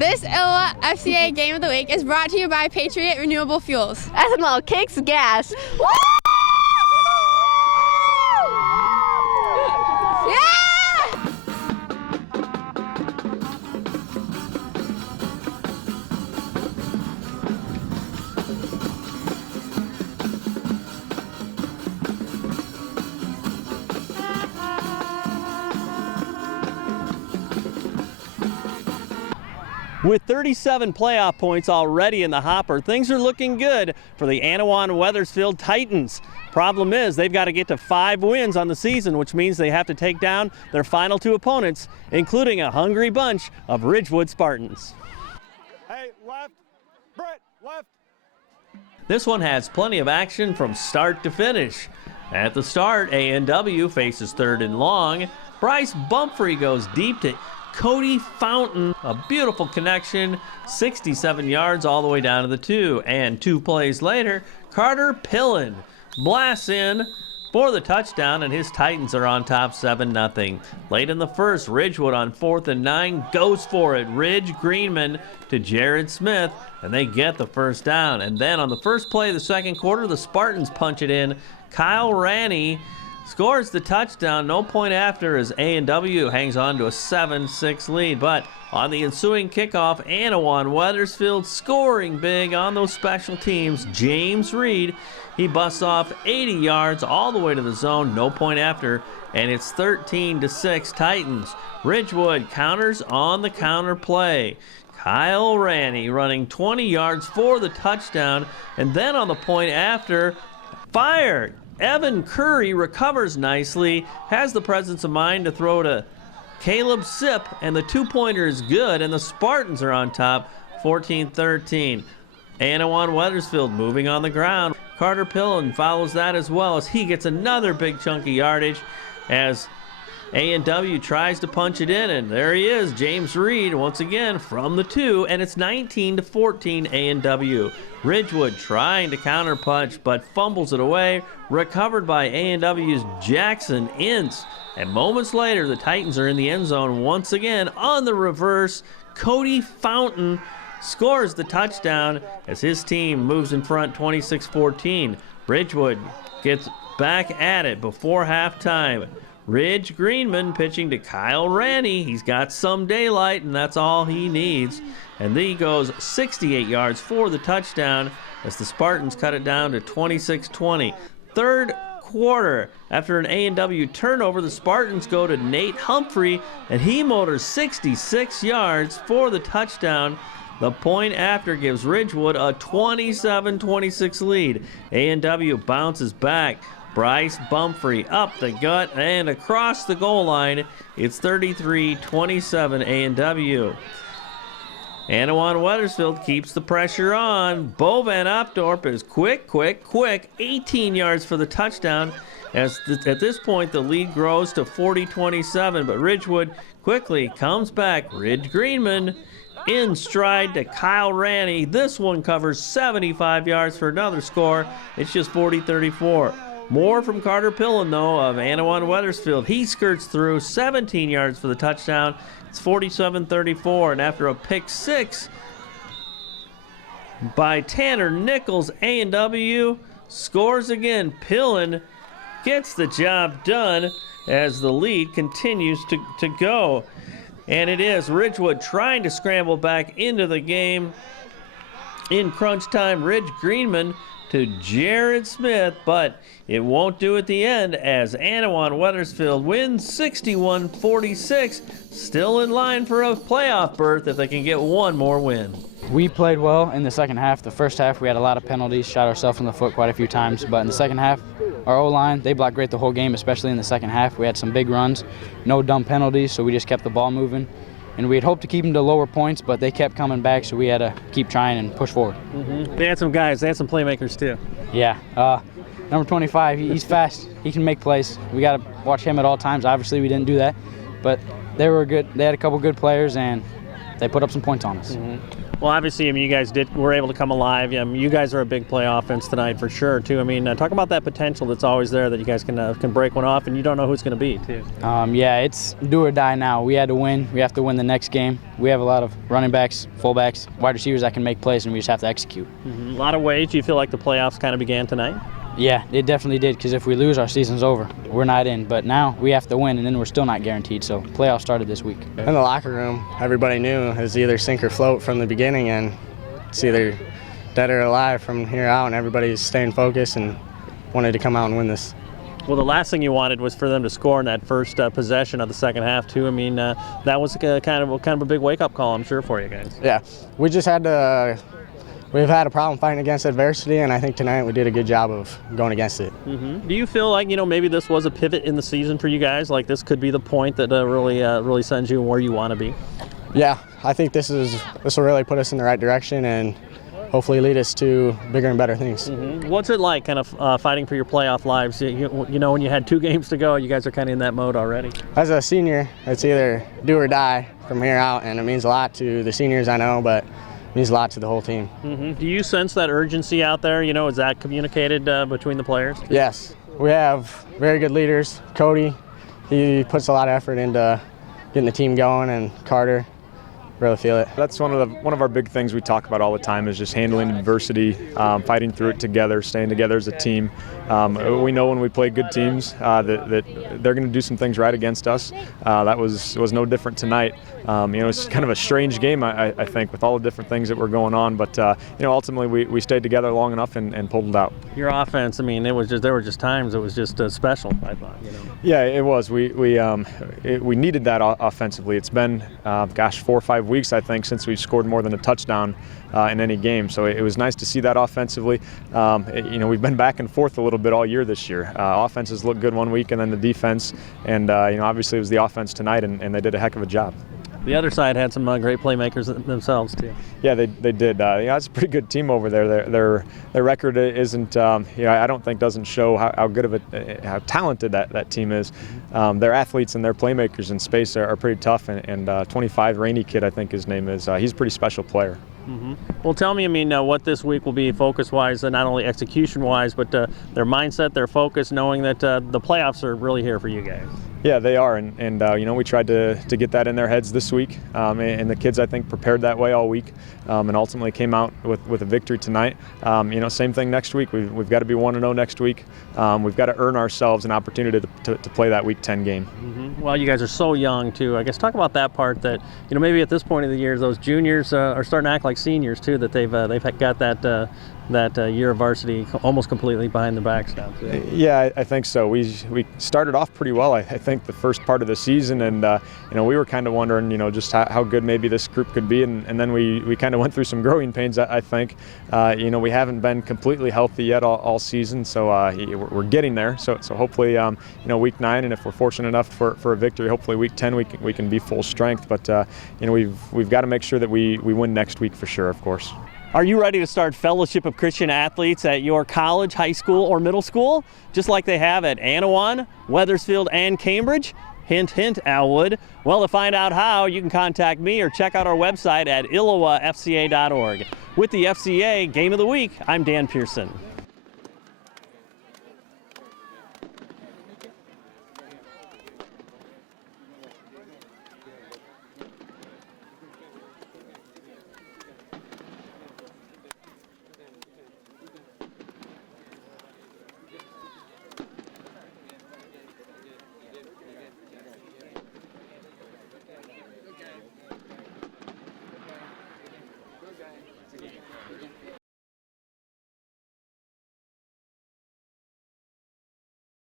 This ILLOWA FCA Game of the Week is brought to you by Patriot Renewable Fuels. Ethanol kicks gas. Woo! With 37 playoff points already in the hopper, things are looking good for the Annawan Wethersfield Titans. Problem is, they've got to get to 5 wins on the season, which means they have to take down their final 2 opponents, including a hungry bunch of Ridgewood Spartans. Hey, left, Brett, left. This one has plenty of action from start to finish. At the start, A&W faces 3rd and long. Bryce Bumphrey goes deep to Cody Fountain, a beautiful connection, 67 yards all the way down to the 2. And 2 plays later, Carter Pillen blasts in for the touchdown, and his Titans are on top 7-0. Late in the first, Ridgewood on 4th and 9 goes for it. Ridge Greenman to Jared Smith, and they get the first down. And then on the first play of the second quarter, the Spartans punch it in. Kyle Ranney scores the touchdown, no point after, as A&W hangs on to a 7-6 lead. But on the ensuing kickoff, Annawan Wethersfield scoring big on those special teams. James Reed, he busts off 80 yards all the way to the zone, no point after, and it's 13-6 Titans. Ridgewood counters on the counter play. Kyle Ranney running 20 yards for the touchdown, and then on the point after, fired. Evan Curry recovers nicely, has the presence of mind to throw to Caleb Sipp, and the 2-pointer is good, and the Spartans are on top, 14-13. Annawan Wethersfield moving on the ground. Carter Pillen follows that as well, as he gets another big chunky yardage as A&W tries to punch it in, and there he is, James Reed, once again from the 2, and it's 19-14 A&W. Ridgewood trying to counter punch, but fumbles it away, recovered by A&W's Jackson Ince. And moments later, the Titans are in the end zone once again on the reverse. Cody Fountain scores the touchdown as his team moves in front 26-14. Ridgewood gets back at it before halftime. Ridge Greenman pitching to Kyle Ranney. He's got some daylight, and that's all he needs. And then he goes 68 yards for the touchdown as the Spartans cut it down to 26-20. Third quarter, after an A&W turnover, the Spartans go to Nate Humphrey, and he motors 66 yards for the touchdown. The point after gives Ridgewood a 27-26 lead. A&W bounces back. Bryce Bumphrey up the gut and across the goal line. It's 33-27 A&W. Annawan Wethersfield keeps the pressure on. Bo Van Opdorp is quick. 18 yards for the touchdown. At this point, the lead grows to 40-27, but Ridgewood quickly comes back. Ridge Greenman in stride to Kyle Ranney. This one covers 75 yards for another score. It's just 40-34. More from Carter Pillen, though, of Annawan Wethersfield. He skirts through 17 yards for the touchdown. It's 47-34, and after a pick 6 by Tanner Nichols, A&W scores again. Pillen gets the job done as the lead continues to go. And it is Ridgewood trying to scramble back into the game. In crunch time, Ridge Greenman to Jared Smith, but it won't do at the end as Annawan Wethersfield wins 61-46, still in line for a playoff berth if they can get one more win. We played well in the second half. The first half we had a lot of penalties, shot ourselves in the foot quite a few times, but in the second half, our O-line, they blocked great the whole game, especially in the second half. We had some big runs, no dumb penalties, so we just kept the ball moving. And we had hoped to keep them to lower points, but they kept coming back, so we had to keep trying and push forward. They had some guys, they had some playmakers too. Yeah, number 25, he's fast. He can make plays. We got to watch him at all times. Obviously, we didn't do that, but they were good. They had a couple good players, and they put up some points on us. Well, obviously, I mean, you guys were able to come alive. You guys are a big play offense tonight for sure, too. I mean, talk about that potential that's always there that you guys can break one off, and you don't know who it's going to be, too. Yeah, it's do or die now. We had to win. We have to win the next game. We have a lot of running backs, fullbacks, wide receivers that can make plays, and we just have to execute. A lot of ways. Do you feel like the playoffs kind of began tonight? Yeah, it definitely did, because if we lose, our season's over. We're not in. But now we have to win, and then we're still not guaranteed. So playoffs started this week. In the locker room, everybody knew it was either sink or float from the beginning, and it's either dead or alive from here out, and everybody's staying focused and wanted to come out and win this. Well, the last thing you wanted was for them to score in that first possession of the second half, too. I mean, that was kind of a big wake-up call, I'm sure, for you guys. Yeah, we just had to. We've had a problem fighting against adversity, and I think tonight we did a good job of going against it. Do you feel like, maybe this was a pivot in the season for you guys? Like this could be the point that really sends you where you want to be? Yeah, I think this will really put us in the right direction and hopefully lead us to bigger and better things. What's it like kind of fighting for your playoff lives? When you had 2 games to go, you guys are kind of in that mode already. As a senior, it's either do or die from here out, and it means a lot to the seniors, I know, but it means a lot to the whole team. Do you sense that urgency out there? Is that communicated between the players? Yes, we have very good leaders. Cody, he puts a lot of effort into getting the team going, and Carter, really feel it. That's one of our big things we talk about all the time is just handling adversity, fighting through it together, staying together as a team. We know when we play good teams that they're going to do some things right against us. That was no different tonight. It's kind of a strange game, I think, with all the different things that were going on. But ultimately we stayed together long enough and pulled it out. Your offense, I mean, there were just times it was just special, I thought. Yeah, it was. We needed that offensively. It's been 4 or 5 weeks, I think, since we've scored more than a touchdown in any game. So it was nice to see that offensively. We've been back and forth a little bit all year this year. Offenses look good one week, and then the defense. And obviously it was the offense tonight, and they did a heck of a job. The other side had some great playmakers themselves too. Yeah, they did. It's a pretty good team over there. Their record isn't, I don't think doesn't show how good of how talented that team is. Their athletes and their playmakers in space are pretty tough. And 25 Rainey kid, I think his name is. He's a pretty special player. Well, tell me, what this week will be focus-wise, not only execution-wise, but their mindset, their focus, knowing that the playoffs are really here for you guys. Yeah, they are, and we tried to get that in their heads this week, and the kids, I think, prepared that way all week, and ultimately came out with a victory tonight. Same thing next week. We've got to be 1-0 next week. We've got to earn ourselves an opportunity to play that Week 10 game. Well, you guys are so young too. I guess talk about that part. That maybe at this point of the year, those juniors are starting to act like seniors too. That they've got that year of varsity almost completely behind their backs now too. Yeah, I think so. We started off pretty well, I think, the first part of the season, and we were kind of wondering, just how good maybe this group could be, and then we kind of went through some growing pains, I think. We haven't been completely healthy yet all season, so we're getting there. So hopefully, Week 9, and if we're fortunate enough for a victory, hopefully Week 10 we can be full strength. But we've got to make sure that we win next week for sure, of course. Are you ready to start Fellowship of Christian Athletes at your college, high school, or middle school? Just like they have at Annawan, Wethersfield, and Cambridge? Hint, hint, Alwood. Well, to find out how, you can contact me or check out our website at ILLOWAFCA.org. With the FCA Game of the Week, I'm Dan Pearson.